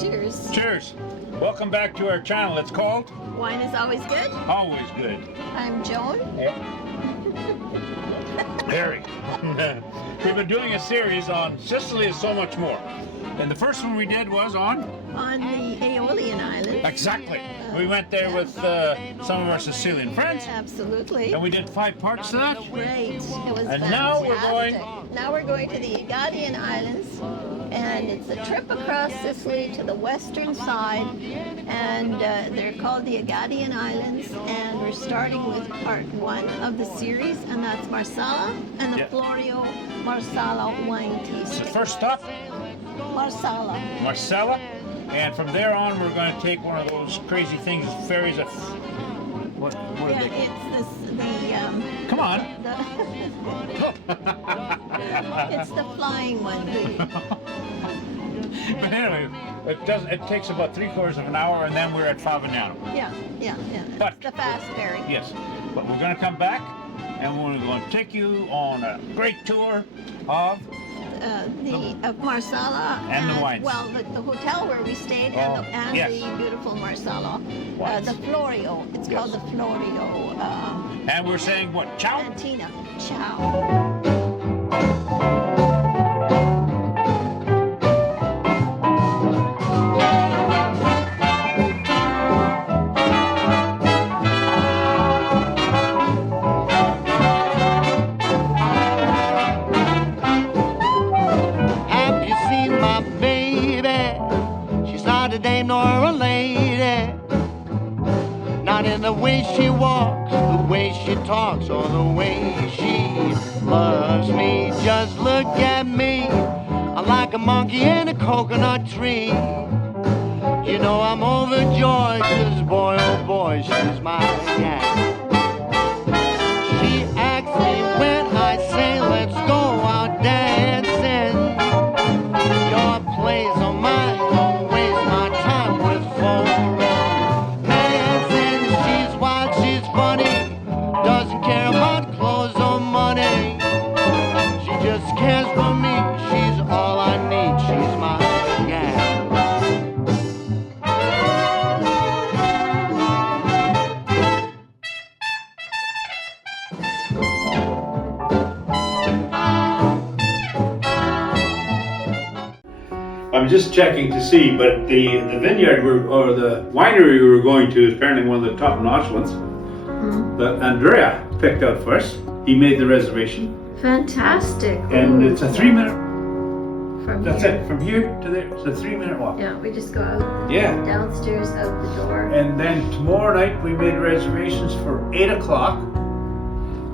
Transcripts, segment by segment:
Cheers. Cheers. Welcome back to our channel. It's called Wine is always good. Always Good. I'm Joan. Harry. We've been doing a series on Sicily and so much more. And the first one we did was on the Aeolian Islands. Exactly. We went there with some of our Sicilian friends. Absolutely. And we did 5 parts of that. Great. It was And fantastic. now we're going to the Aegadian Islands, and it's a trip across Sicily to the western side, and they're called the Aegadian Islands, and we're starting with part 1 of the series, and that's Marsala and the Florio Marsala wine tasting. The first stop, Marsala. Marsala. And from there on, we're going to take one of those crazy things, ferries of... What are they? It's the Come on. It's the flying one. But anyway, it takes about 3/4 of an hour, and then we're at Favignano. Yeah. But It's the fast ferry. Yes, but we're going to come back, and we're going to take you on a great tour of of Marsala and the wines. Well, the hotel where we stayed and the beautiful Marsala, the Florio. It's called the Florio. And we're saying what? Ciao. Cantina. Ciao. Nor a lady, not in the way she walks, the way she talks, or the way she loves me. Just look at me, I'm like a monkey in a coconut tree. You know I'm overjoyed, 'cause boy oh boy, she's my gal. She asks me when I say let's go out dancing. Your place or mine. Cares for me, she's all I need, she's my gal. I'm just checking to see, but the vineyard or the winery we were going to is apparently one of the top-notch ones that Andrea picked out for us. He made the reservation. Fantastic. And it's a 3-minute. That's here. it. From here to there, it's a 3-minute walk. Yeah, we just go out downstairs, out the door. And then tomorrow night we made reservations for 8 o'clock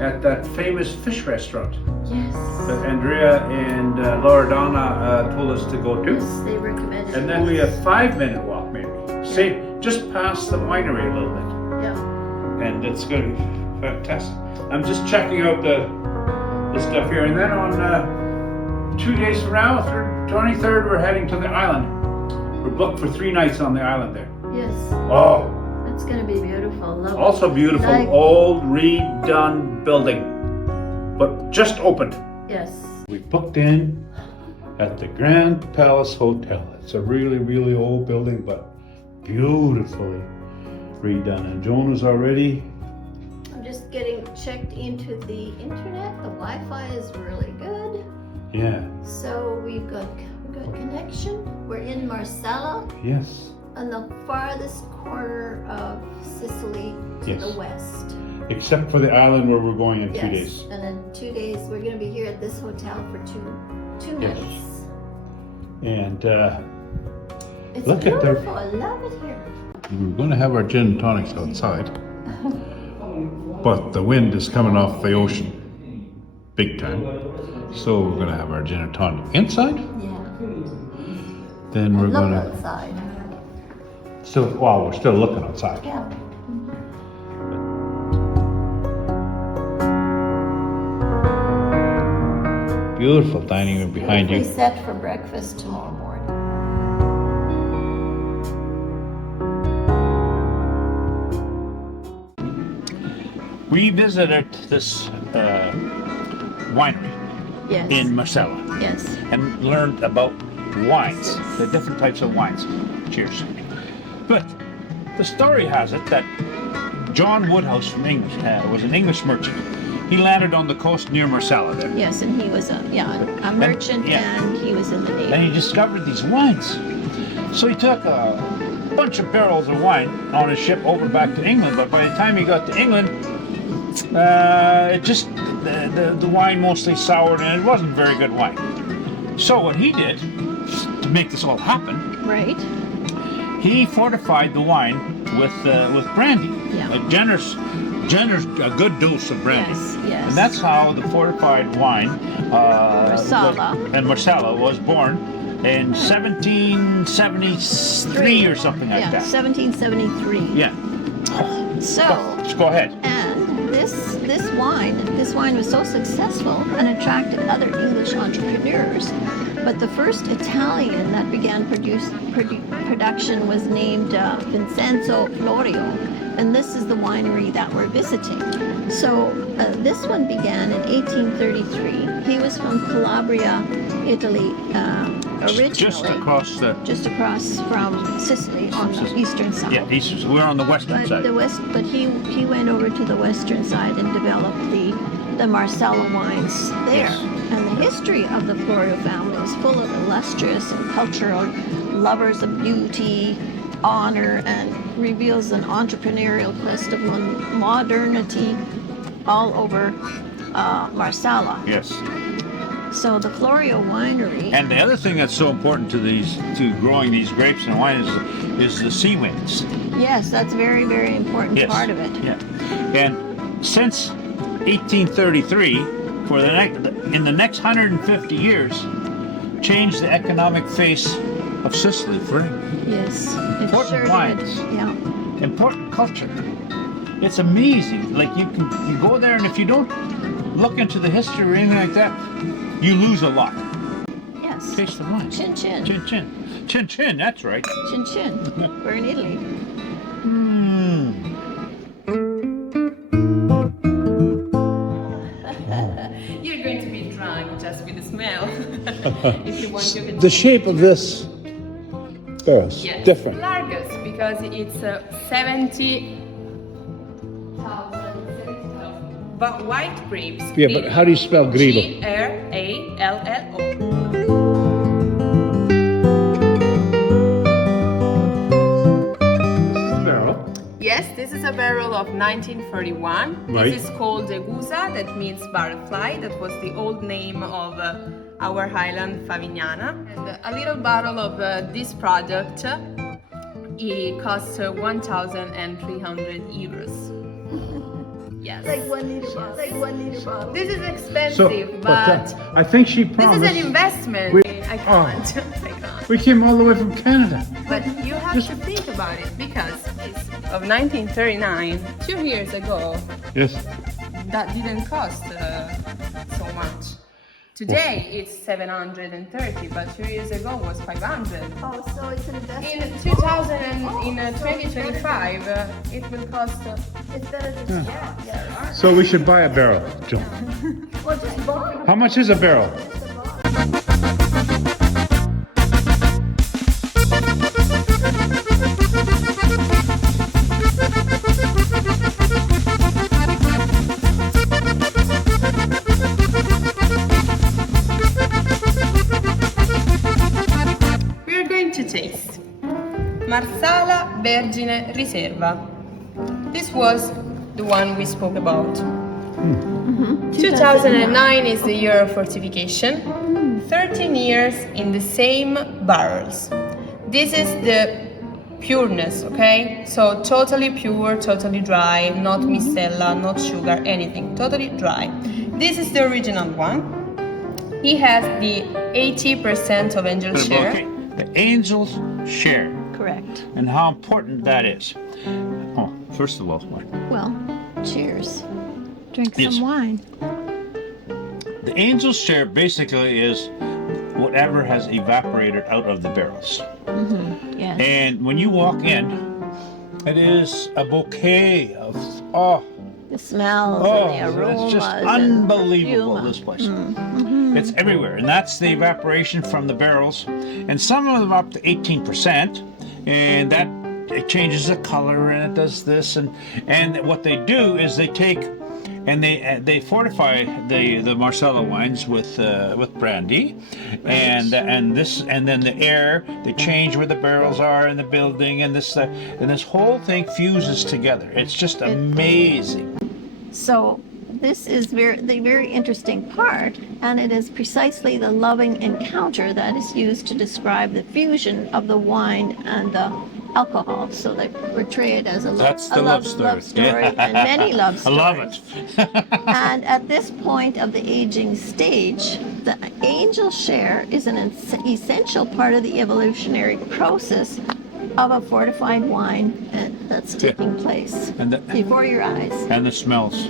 at that famous fish restaurant. Yes. That Andrea and Loredana told us to go to. Yes, they recommended. And then we have 5-minute walk maybe. Say just past the winery a little bit. Yeah. And it's going to be fantastic. I'm just checking out the stuff here, and then on 2 days from now, 23rd, we're heading to the island. We're booked for 3 nights on the island there. Yes. Oh, that's gonna be beautiful. Lovely. Also beautiful, old redone building, but just opened. Yes. We booked in at the Grand Palace Hotel. It's a really, really old building, but beautifully redone. And Joan was already just getting checked into the internet. The Wi-Fi is really good. Yeah. So we've got connection. We're in Marsala. Yes. On the farthest corner of Sicily to the west. Except for the island where we're going in 2 days. And in 2 days we're going to be here at this hotel for two nights. And it's look beautiful. I love it here. We're going to have our gin and tonics outside. But the wind is coming off the ocean, big time. So we're gonna have our gin and tonic inside. Yeah. Then we're gonna outside. We're still looking outside. Yeah. Beautiful dining room behind you. We set for breakfast tomorrow morning. We visited this winery in Marsala Yes. and learned about wines, the different types of wines. Cheers. But the story has it that John Woodhouse from English was an English merchant. He landed on the coast near Marsala there. Yes, and he was a merchant, and he was in the Navy. And he discovered these wines. So he took a bunch of barrels of wine on his ship over back to England. But by the time he got to England, the wine mostly soured, and it wasn't very good wine. So what he did to make this all happen, Right. he fortified the wine with brandy, Yeah. a good dose of brandy. Yes, yes. And that's how the fortified wine Marsala was born in 1773 or something like Yeah, that. 1773. Yeah. So, Just go ahead. and this wine was so successful and attracted other English entrepreneurs. But the first Italian that began production was named Vincenzo Florio, and this is the winery that we're visiting. So this one began in 1833. He was from Calabria, Italy, originally. Just across from Sicily on the eastern side. Yeah, we're on the western side. But he went over to the western side and developed the Marsala wines there. Yes. And the history of the Florio family is full of illustrious and cultural lovers of beauty, honor, and reveals an entrepreneurial quest of modernity all over Marsala. Yes. So the Florio Winery. And the other thing that's so important to growing these grapes and wine is the sea winds. Yes, that's very, very important part of it. Yeah. And since 1833, in the next 150 years, changed the economic face of Sicily forever. Yes. It Important sure wines. did. Yeah. Important culture. It's amazing. Like you go there, and if you don't look into the history or anything like that, you lose a lot. Yes. Taste the wine. Chin chin. Chin chin. Chin chin, that's right. Chin chin. We're in Italy. You're going to be drunk just with the smell. If you want, you can. The shape of this barrel is Yes. different. Largus, because it's 70,000. But white grapes. Yeah, but how do you spell Grilo? Grallo. Barrel. Yes, this is a barrel of 1941. Right. This is called Gusa, that means butterfly. That was the old name of our highland Favignana. And a little bottle of this product, it costs 1,300 euros. Yes. Like 1 liter bottle. This is expensive, but I think she this promised. is an investment. I can't. I can't. We came all the way from Canada. But you have to think about it, because it's of 1939, 2 years ago, Yes. that didn't cost so much. Today it's 730, but 2 years ago was 500. Oh, so it's an investment. In 2025, it will cost. It's better to yeah. So we should buy a barrel, Joe. Well, just buy How much is a barrel? We're going to taste Marsala Vergine Riserva. This was the one we spoke about. 2009 is the year of fortification. 13 years in the same barrels. This is the pureness, okay? So totally pure, totally dry, not mistella, not sugar, anything. Totally dry. This is the original one. He has the 80% of angel share. Okay. The angel's share. Correct. And how important that is. Oh, first of all, Well, cheers. Drink Yes. some wine. the angel's share basically is whatever has evaporated out of the barrels. Yes. And when you walk in, it is a bouquet of The smells Oh, and the aromas. it's just and unbelievable, the this place. It's everywhere, and that's the evaporation from the barrels. And some of them up to 18%, and that it changes the color and it does this. And what they do is they take and they fortify the Marsala wines with brandy, and then the air, they change where the barrels are in the building, and this whole thing fuses together. It's just amazing. So this is the very interesting part, and it is precisely the loving encounter that is used to describe the fusion of the wine and the alcohol. So they portray it as That's the love love story. and many love I stories. love it. And at this point of the aging stage, the angel share is an essential part of the evolutionary process of a fortified wine that's taking place before your eyes. And the smells.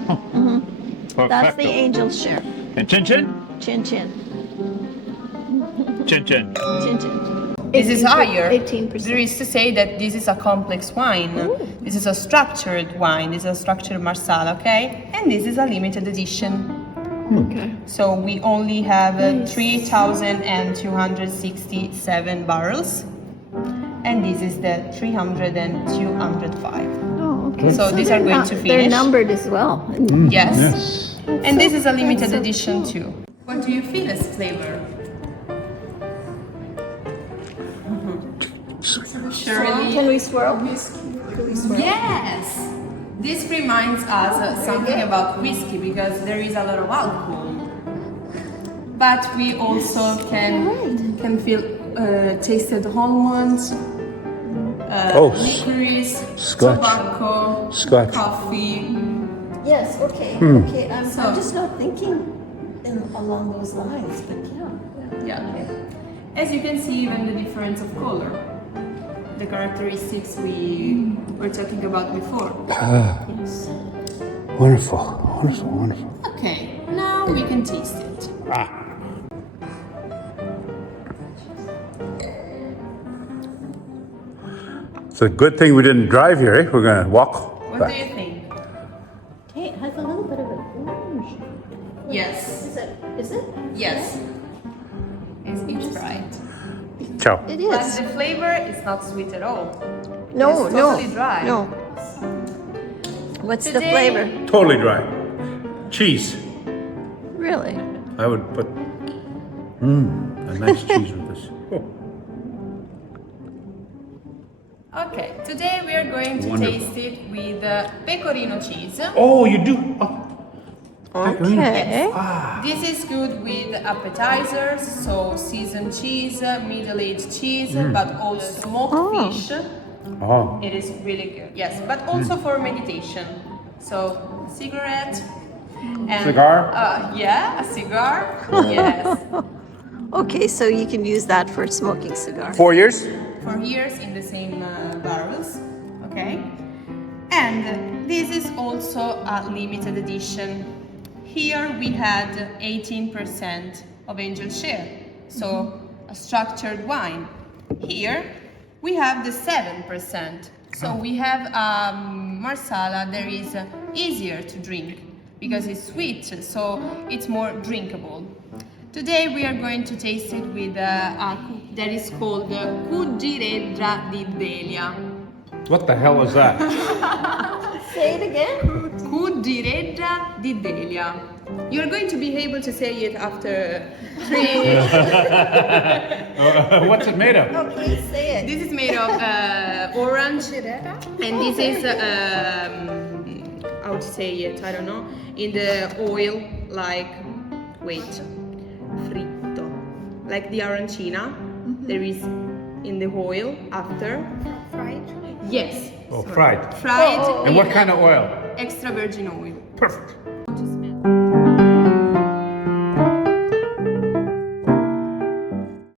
That's the angel share. And chin chin? Chin chin. Chin chin. Chin chin. This is higher. 18%. There is to say that this is a complex wine. This is a structured wine. This is a structured Marsala, okay? And this is a limited edition. Okay. So we only have 3,267 barrels. And this is the 300 and 205. Oh, okay. So these are going to They're finish. numbered as well. Yes. And this is a limited edition too. What do you feel as flavor? Shirley. Can we swirl? Yes! This reminds us something about whiskey because there is a lot of alcohol. But we also can feel tasted almonds, licorice, tobacco, coffee. Yes, okay. Okay, I'm just not thinking along those lines, but Yeah. As you can see, even the difference of color, the characteristics we were talking about before. Yes. Wonderful, wonderful, wonderful. Okay, now we can taste it. It's a good thing we didn't drive here, eh? We're gonna walk What back. do you think? Hey, it has a little bit of an orange. Yes. Is it? Yes. It's right. Ciao. It But is. the flavor is not sweet at all. No, it's totally dry. No. What's the Today- flavor? Totally dry. Cheese. Really? I would put a nice cheese with this. Okay, today we are going to Wonderful. taste it with pecorino cheese. Oh, you do? Okay. This is good with appetizers, so seasoned cheese, middle-aged cheese, but also smoked fish. Oh. It is really good, yes, but also for meditation. So, cigarette. And, Cigar? Yeah, a cigar. Yes. Okay, so you can use that for smoking cigars. 4 years? For years in the same barrels, okay? And this is also a limited edition. Here we had 18% of angel share, so a structured wine. Here we have the 7%, so we have Marsala that is easier to drink because it's sweet, so it's more drinkable. Today we are going to taste it with that is called Cuggiredda di Delia. What the hell is that? Say it again. Cuggiredda di Delia. You're going to be able to say it after 3. What's it made of? No, please say it. This is made of orange, and this is how to say it? I don't know. In the oil, like fritto, like the arancina. There is in the oil after. Fried? Yes. Oh, fried. Fried. And what kind of oil? Extra virgin oil. Perfect.